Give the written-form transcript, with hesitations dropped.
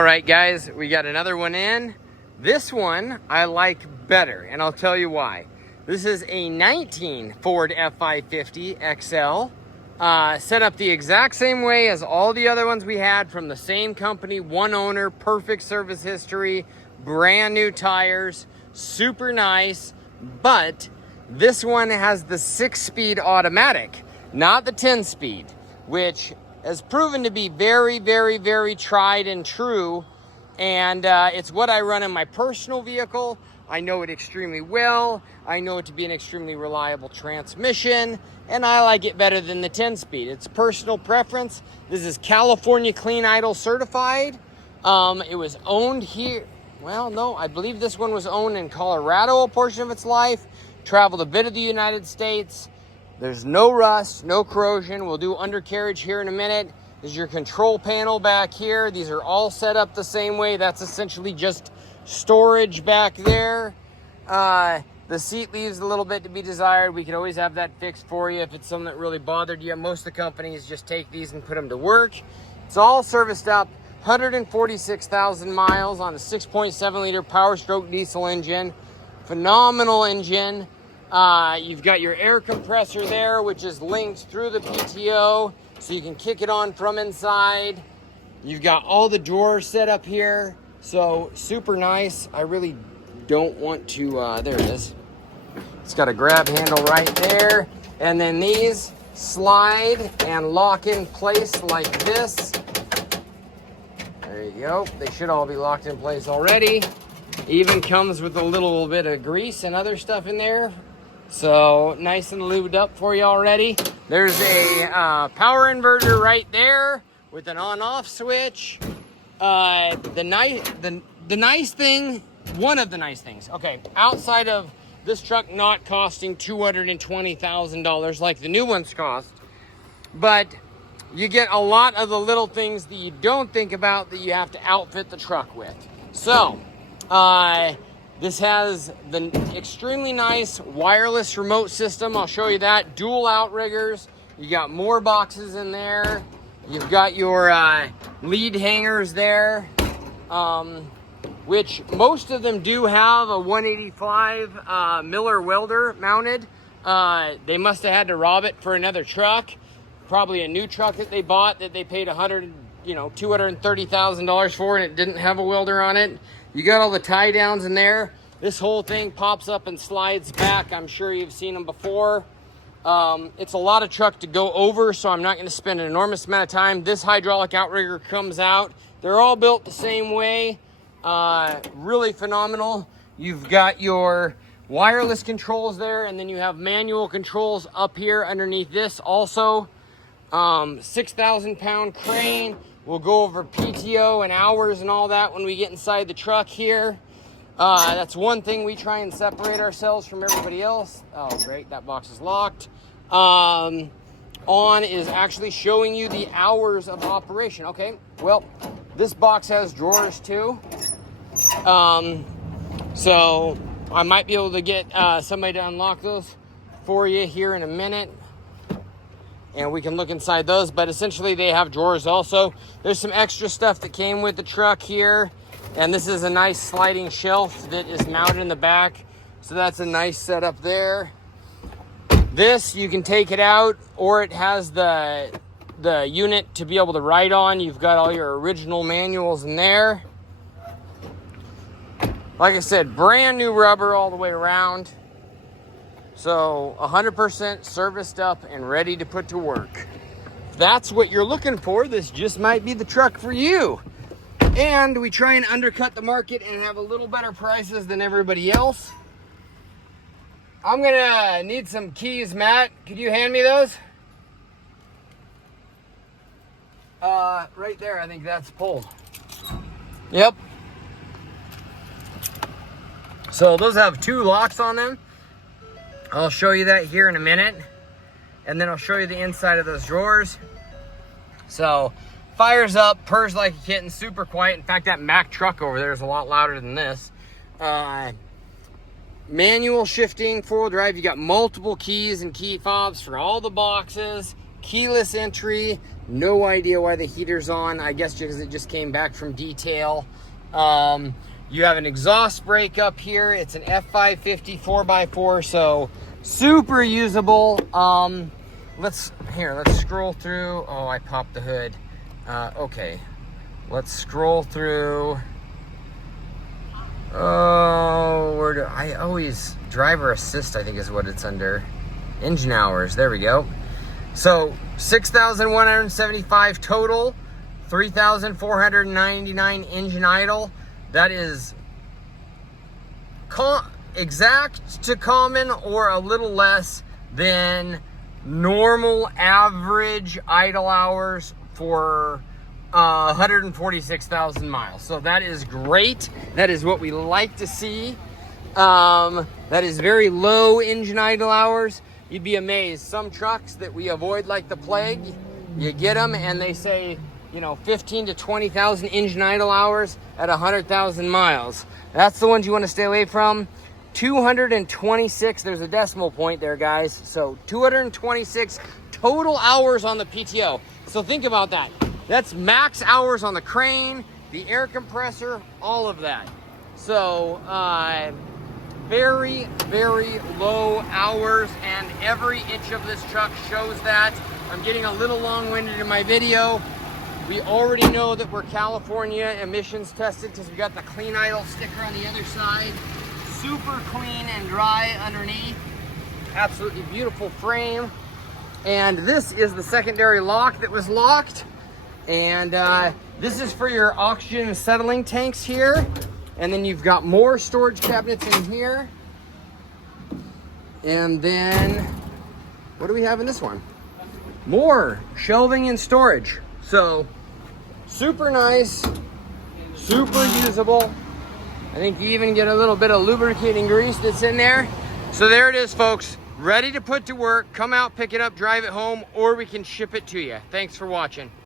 All right, guys, we got another one in. This one I like better, and I'll tell you why. This is a 19 Ford F550 XL, set up the exact same way as all the other ones we had from the same company, one owner, perfect service history, brand new tires, super nice, but this one has the 6-speed automatic, not the 10-speed, which has proven to be very, very, very tried and true. And it's what I run in my personal vehicle. I know it extremely well. I know it to be an extremely reliable transmission, and I like it better than the 10-speed. It's personal preference. This is California Clean Idle certified. It was owned here. Well, no, I believe this one was owned in Colorado a portion of its life. Traveled a bit of the United States. There's no rust, no corrosion. We'll do undercarriage here in a minute. This is your control panel back here. These are all set up the same way. That's essentially just storage back there. The seat leaves a little bit to be desired. We could always have that fixed for you if it's something that really bothered you. Most of the companies just take these and put them to work. It's all serviced up. 146,000 miles on a 6.7 liter Power Stroke diesel engine. Phenomenal engine. You've got your air compressor there, which is linked through the PTO, so you can kick it on from inside. You've got all the drawers set up here, so super nice. I really don't want to, there it is. It's got a grab handle right there, and then these slide and lock in place like this. There you go. They should all be locked in place already. Even comes with a little bit of grease and other stuff in there. So nice and lubed up for you already. There's a power inverter right there with an on-off switch. The nice thing, one of the nice things, okay, outside of this truck not costing $220,000 like the new ones cost, but you get a lot of the little things that you don't think about that you have to outfit the truck with. So, this has the extremely nice wireless remote system. I'll show you that. Dual outriggers. You got more boxes in there. You've got your lead hangers there, which most of them do have a 185 Miller welder mounted. They must have had to rob it for another truck. Probably a new truck that they bought that they paid $230,000 for, and it didn't have a welder on it. You got all the tie downs in there. This whole thing pops up and slides back. I'm sure you've seen them before. It's a lot of truck to go over, so I'm not going to spend an enormous amount of time. This hydraulic outrigger comes out. They're all built the same way. Really phenomenal. You've got your wireless controls there, and then you have manual controls up here underneath this also. 6,000 pound crane. We'll go over PTO and hours and all that when we get inside the truck here. That's one thing we try and separate ourselves from everybody else. Oh, great, that box is locked. On is actually showing you the hours of operation. Okay, well, this box has drawers too. So I might be able to get somebody to unlock those for you here in a minute, and we can look inside those, but essentially they have drawers also. There's some extra stuff that came with the truck here, and this is a nice sliding shelf that is mounted in the back, so that's a nice setup there. This, you can take it out, or it has the unit to be able to write on. You've got all your original manuals in there. Like I said, brand new rubber all the way around. So 100% serviced up and ready to put to work. If that's what you're looking for, this just might be the truck for you. And we try and undercut the market and have a little better prices than everybody else. I'm gonna need some keys, Matt. Could you hand me those? Right there, I think that's pulled. Yep. So those have 2 locks on them. I'll show you that here in a minute, and then I'll show you the inside of those drawers. So fires up, purrs like a kitten, super quiet. In fact, that Mack truck over there is a lot louder than this. Manual shifting, 4-wheel drive. You got multiple keys and key fobs for all the boxes. Keyless entry, No idea why the heater's on. I guess because it just came back from detail. You have an exhaust brake up here. It's an F550 4x4, so super usable. Let's scroll through. Oh, I popped the hood. Okay, let's scroll through. Oh, I always, driver assist, I think is what it's under. Engine hours, there we go. So 6,175 total, 3,499 engine idle. That is exact to common or a little less than normal average idle hours for 146,000 miles. So that is great. That is what we like to see. That is very low engine idle hours. You'd be amazed. Some trucks that we avoid like the plague, you get them and they say, you know, 15 to 20,000 engine idle hours at 100,000 miles. That's the ones you want to stay away from. 226, there's a decimal point there, guys. So 226 total hours on the PTO. So think about that. That's max hours on the crane, the air compressor, all of that. So very, very low hours, and every inch of this truck shows that. I'm getting a little long-winded in my video. We already know that we're California emissions tested because we got the clean idle sticker on the other side. Super clean and dry underneath. Absolutely beautiful frame. And this is the secondary lock that was locked. And this is for your oxygen settling tanks here. And then you've got more storage cabinets in here. And then, what do we have in this one? More shelving and storage. So, super nice, super usable. I think you even get a little bit of lubricating grease that's in there. So there it is, folks. Ready to put to work. Come out, pick it up, drive it home, or we can ship it to you. Thanks for watching.